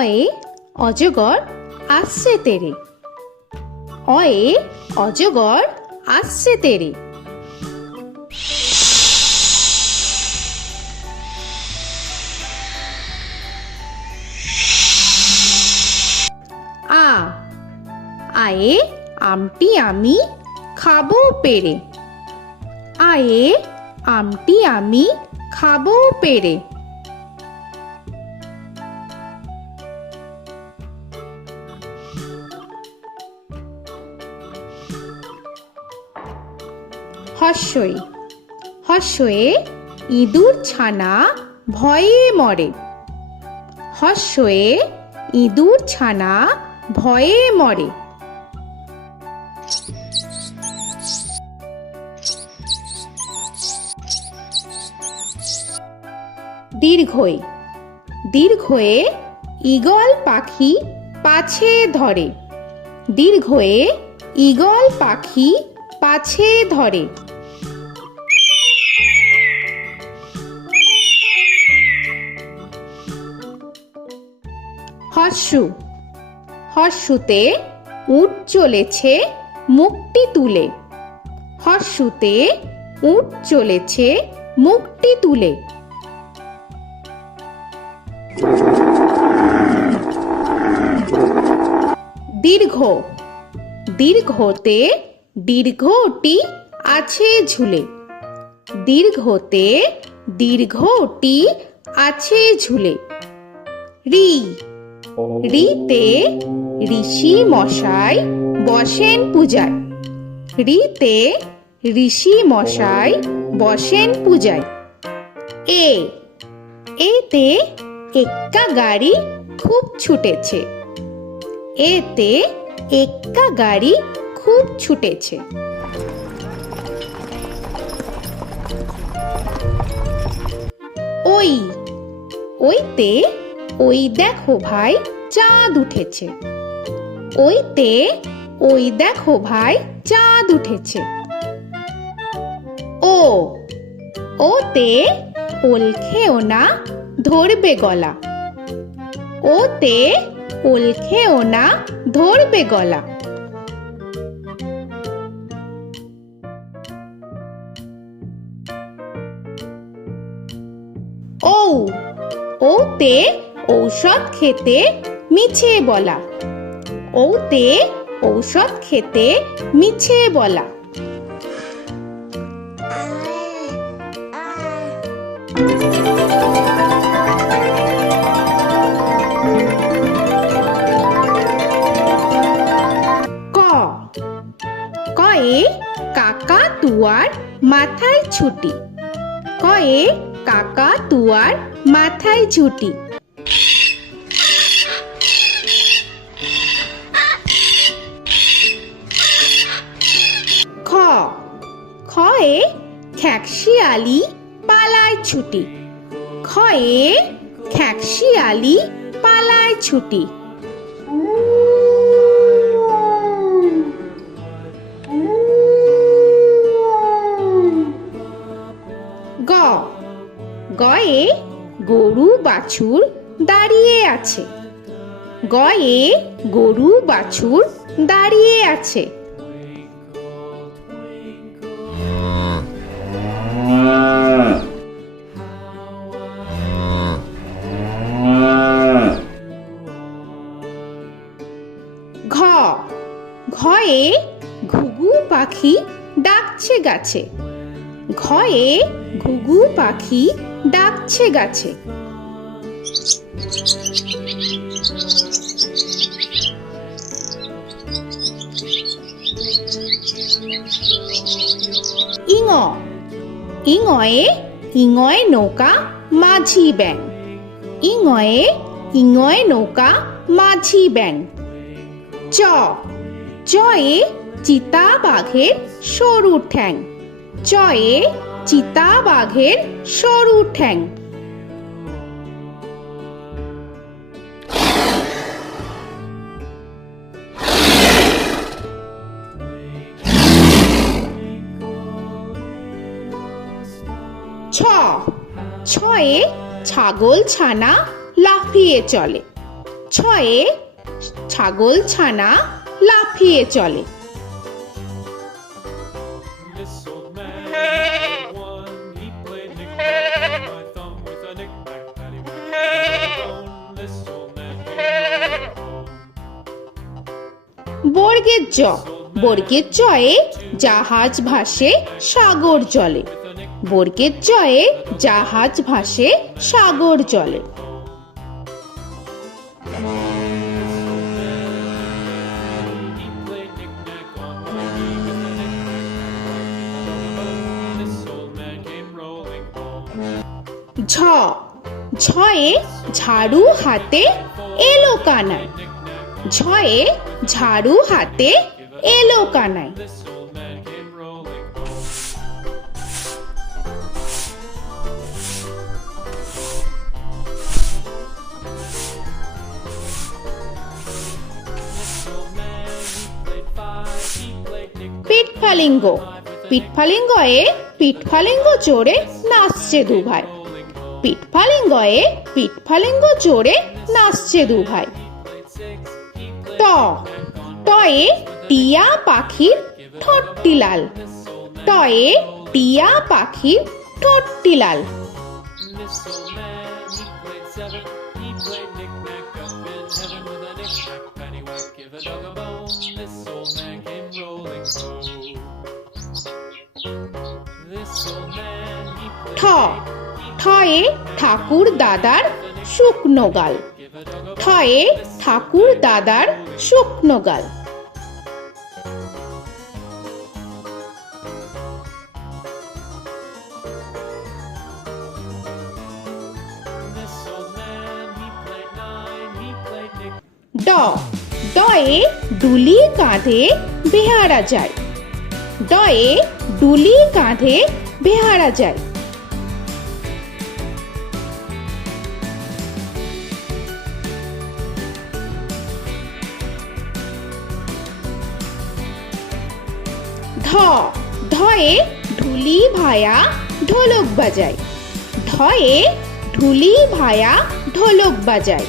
অয়ে অজগর আসছে তেরে। অয়ে অজগর আসছে তেরে। আ আয়ে আমটি আমি খাবো পেরে। আয়ে আমটি আমি খাবো পেরে। হর্ষই হর্ষয়ে ইঁদুর ছানা ভয়ে মরে। হর্ষয়ে ইঁদুর ছানা ভয়ে মরে। দীর্ঘই দীর্ঘয়ে ঈগল পাখি পাছে ধরে। দীর্ঘয়ে ঈগল পাখি পাছে ধরে। হর্ষু হর্ষুতে উট চলেছে মুখটি তুলে। হর্ষুতে উট চলেছে মুখটি তুলে। দীর্ঘ দীর্ঘতে দীর্ঘটি আছে ঝুলে। দীর্ঘতে দীর্ঘটি আছে ঝুলে। রি রিতে ঋষি মশাই বসেন পূজায়। রিতে ঋষি মশাই বসেন পূজায়। এ এতে এক্কা গাড়ি খুব ছুটেছে। এতে এক্কা গাড়ি খুব ছুটেছে। ওই ওইতে ওই দেখো ভাই চাঁদ উঠেছে। ওইতে ওই দেখো ভাই চাঁদ উঠেছে। ও ওতে ওল খেও না ধরবে গলা। ওতে ওল খেও না ধরবে গলা। ঔ ওতে ঔষধ খেতে মিছে বলা। ওতে ঔষধ খেতে মিছে বলা। ক কয়ে কাকা তুয়ার মাথায় ছুটি। কয়ে কাকা তুয়ার মাথায় ছুটি। খ খয়ে খ্যাকশিয়ালি পালায় ছুটি। খয়ে খ্যাকশিয়ালি পালায় ছুটি। গ গয়ে গরু বাছুর দাঁড়িয়ে আছে। গয়ে গরু বাছুর দাঁড়িয়ে আছে। ঘ ঘয়ে ঘুঘু পাখি ডাকছে গাছে। ঘয়ে ঘুঘু পাখি ডাকছে গাছে। ইঙ ইঙয়ে ইঙয় নৌকা মাঝি ব্যাং। ইঙয়ে ইঙয় নৌকা মাঝি ব্যাং। চ চয়ে চিতা বাঘের সরু ঠ্যাং। চয়ে চিতা বাঘের সরু ঠ্যাং। ছ ছয়ে ছাগল ছানা লাফিয়ে চলে। ছয়ে ছাগল ছানা লাফিয়ে চলে। This old man had one. He played knick-knack on my thumb with a knick-knack, paddywhack, bone. This old man came rolling home. বর্গের জ, বর্গের জয়ে জাহাজ ভাসে সাগর জলে। বর্গের জয়ে জাহাজ ভাসে সাগর জলে। He played knick-knack on my knee with a knick-knack, bone. This old man came rolling home. ঝ, ঝয়ে ঝাড়ু হাতে এলো কানাই। ঝয়ে ঝাড়ু হাতে এলো Kanai. This old man came rolling home. This old man, he played five. He played knick-knack. পিঠফালিঙ্গ, পিঠফালিঙ্গয়ে পিঠফালিঙ্গ চড়ে নাচছে দু ভাই। পিঠফালিঙ্গয়ে পিঠফালিঙ্গ চড়ে নাচছে দু ভাই। ট, টয়ে টিয়া পাখির ঠোঁটটি লাল। টয়ে টিয়া পাখির ঠোঁটটি লাল। This old man, he played seven. He played knick-knack up in heaven with a knick-knack, paddywhack, give a dog a bone. This old man came rolling home. This old man, he ঠ, played ঠয়ে ঠাকুর দাদার শুকনো গাল। give a dog a ঠয়ে ঠাকুর দাদার শুকনো গাল। This old man, he played nine. He played knick. ড, ডয়ে ডুলি কাঁধে বেহারা যায়। ডয়ে ডুলি কাঁধে বেহারা যায়। ধ, ধয়ে ঢুলি ভায়া ঢোলক বাজায়। ধয়ে ঢুলি ভায়া ঢোলক বাজায়।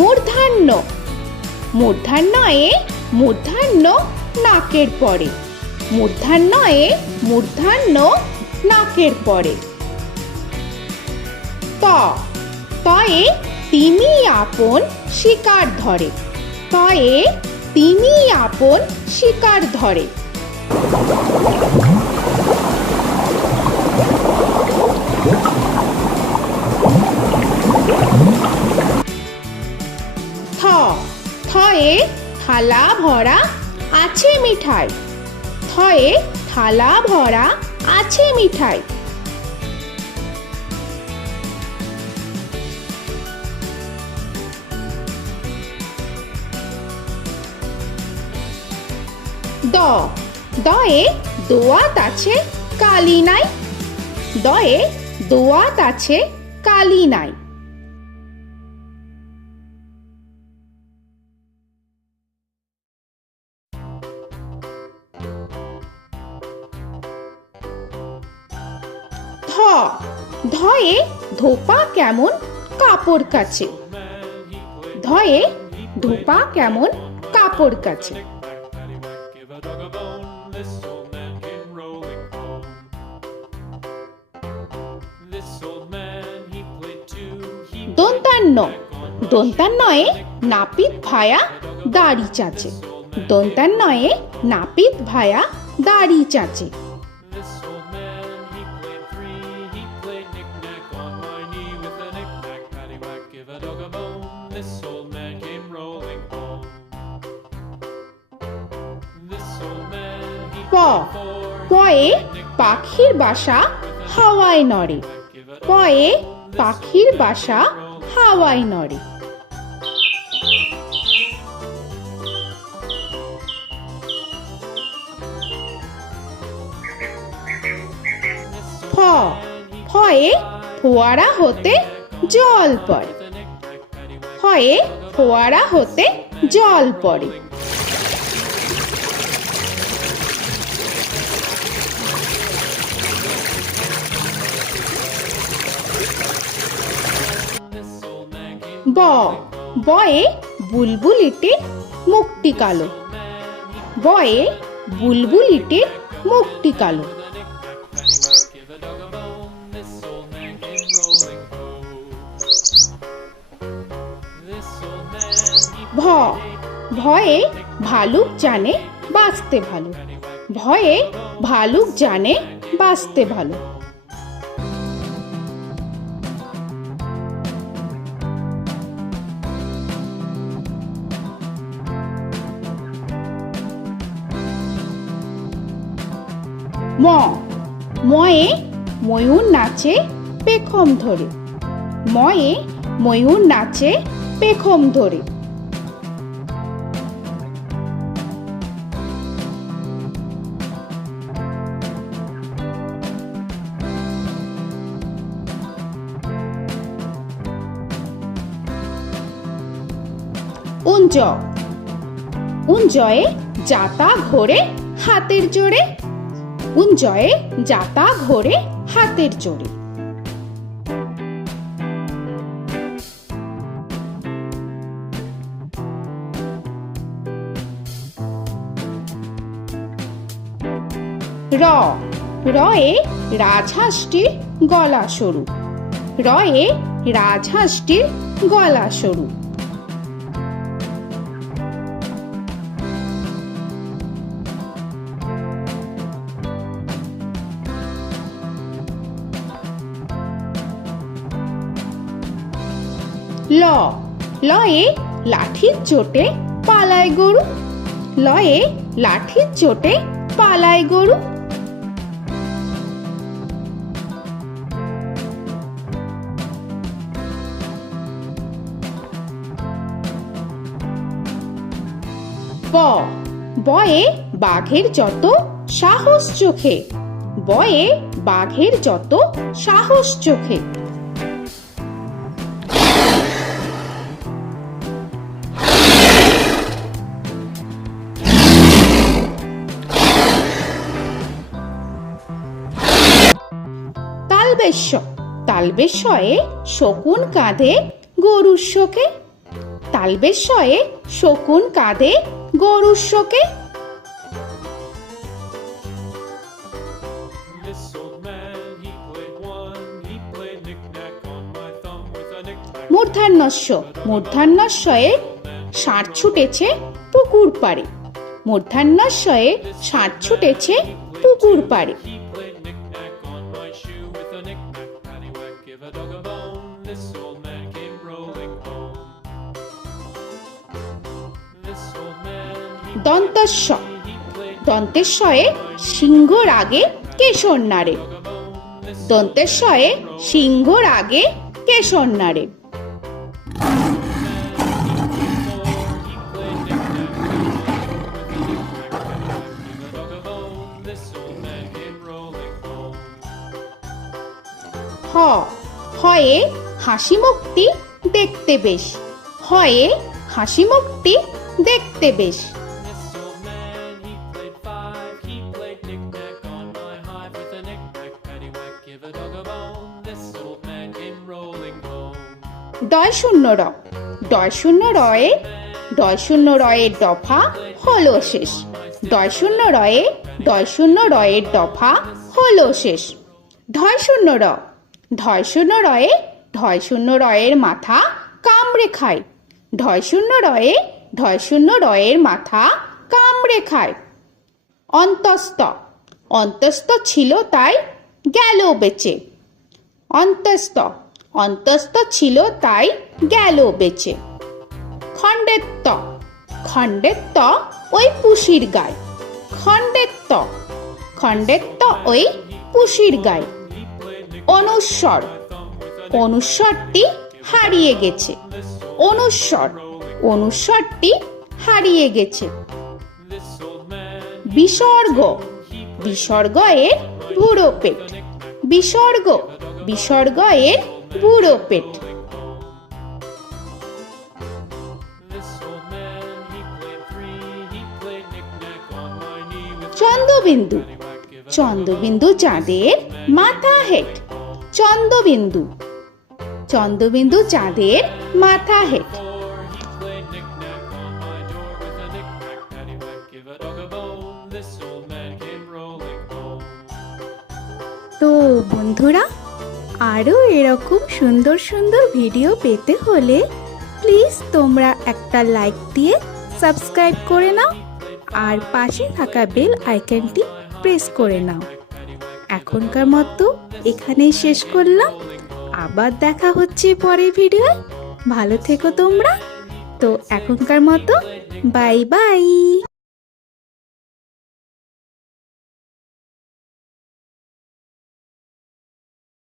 মূর্ধন্য, মূর্ধন্যয়ে মূর্ধন্য নাকের পরে। মূর্ধন্যয়ে মূর্ধন্য নাকের পরে। ত, তয়ে তিমি আপন শিকার ধরে। তয়ে তিমি আপন শিকার ধরে। থ, থয়ে থালা ভরা আছে মিঠাই। থয়ে থালা ভরা আছে মিঠাই। দ, দয়ে দোয়াত আছে কালি নাই। দয়ে দোয়াত আছে কালি নাই। ধ, ধয়ে ধোপা কেমন কাপড় কাছে। ধয়ে ধোপা কেমন কাপড় কাছে। Paddywhack, give a dog a bone. This old man came rolling home. This old man, he played two. He দন্তান্ন, দন্তান্নয়ে নাপিত ভায়া দাড়ি চাচে। দন্তান্নয়ে নাপিত ভায়া দাড়ি চাচে। This old man, he played three. He played knick-knack on my knee with a knick-knack, paddywhack, give a dog a bone. This old man came rolling home. This old man, he প, played four. পয়ে পাখির বাসা হাওয়ায় নড়ে। পয়ে পাখির বাসা হাওয়ায় নড়ে। ফ, ফয়ে ফোয়ারা হতে জল পড়ে। ফয়ে ফোয়ারা হতে জল পড়ে। ব বয়ে বুলবুলিটির মুখটি কালো। বয়ে বুলবুলিটির মুখটি কালো। Give a dog a bone, this old man came rolling home. This old man, he ভ ভয়ে ভালুক জানে বাঁচতে ভালো। ভয়ে ভালুক জানে বাঁচতে ভালো। ম ময়ে ময়ূর নাচে পেখম ধরে। ময়ে ময়ূর নাচে পেখম ধরে। উঞ্জ উঞ্জয়ে যাতা ঘোরে হাতের জোরে। উঞ্জয়ে যাতা ঘোরে হাতের জোরে। র রয়ে রাজহাঁসটির গলা সরু। রয়ে রাজহাঁসটির গলা সরু। ল লয়ে লাঠির চোটে পালায় গরু। লয়ে লাঠির চোটে পালায় গরু। ব বয়ে বাঘের যত সাহস চোখে। বয়ে বাঘের যত সাহস চোখে। তালবেশ্য তালবেশ্যয়ে শকুন কাঁধে গরুর শোকে। তালবেশ্যয়ে শকুন কাঁধে গরুর শোকে। This old man, he played one, he played knick-knack on my thumb with a knick-knack. মূর্ধন্যস্য মূর্ধন্যস্বয়ে ষাঁড় ছুটেছে পুকুর পাড়ে। মূর্ধন্যস্বয়ে ষাঁড় ছুটেছে পুকুর পাড়ে। He played knick-knack on my shoe with a knick-knack, paddywhack, give a dog a bone. This old man came rolling home. This old man, দন্তস্ব he played দন্তেশ্বয়ে সিংহর আগে কেশর নাড়ে। dog a bone. This দন্তেশ্বয়ে সিংহর আগে কেশর নাড়ে। he played knick-knack on my shoe with a knick-knack, paddywhack, give a dog a bone. This old man came rolling home. হ হয়ে হাসি মুখটি দেখতে বেশ। হয়ে হাসি মুখটি দেখতে বেশ। This old man, he played five, he played knick-knack on my hive with a knick-knack, paddywhack, give a dog a bone. This old man came rolling home. ডয় শূন্য র ডয় শূন্য রয়ে ডয় শূন্য রয়ের দফা হলো শেষ। ডয় শূন্য রয়ে ডয় শূন্য রয়ের দফা হলো শেষ। ঢয় শূন্য র ঢয় শূন্য রয়ে ঢয় শূন্য রয়ের মাথা কামড়ে খায়। ঢয় শূন্য রয়ে ঢয় শূন্য রয়ের মাথা কামড়ে খায়। অন্তস্থ অন্তস্থ ছিল তাই গেল বেঁচে। অন্তস্থ অন্তস্থ ছিল তাই গেল বেঁচে। খণ্ডেত্ব খণ্ডেত্ব ওই পুষির গায়। খণ্ডেত্ব খণ্ডেত্ব ওই পুষির গায়। অনুস্বর অনুস্বরটি হারিয়ে গেছে। অনুস্বর অনুস্বরটি হারিয়ে গেছে। This old man, বিসর্গ বিসর্গ এর বুড়ো পেট। বিসর্গ বিসর্গ এর বুড়ো পেট। this old man, he played three, he played knick-knack on my knee with Chandrabindu paddywhack, give a Chandrabindu চাঁদের মাথা হেট। চন্দ্রবিন্দু চন্দ্রবিন্দু চাঁদের মাথা head. Before he played knick-knack on my door with a knick-knack, paddywhack, give a dog a bone. This old man came rolling home. তো বন্ধুরা, আরও এরকম সুন্দর সুন্দর ভিডিও পেতে হলে প্লিজ তোমরা একটা লাইক দিয়ে সাবস্ক্রাইব করে নাও আর পাশে থাকা বেল আইকনটি প্রেস করে নাও। এখনকার মতো এখানেই শেষ করলাম, আবার দেখা হচ্ছে পরের ভিডিও। ভালো থেকো তোমরা। তো এখনকার মতো বাই বাই।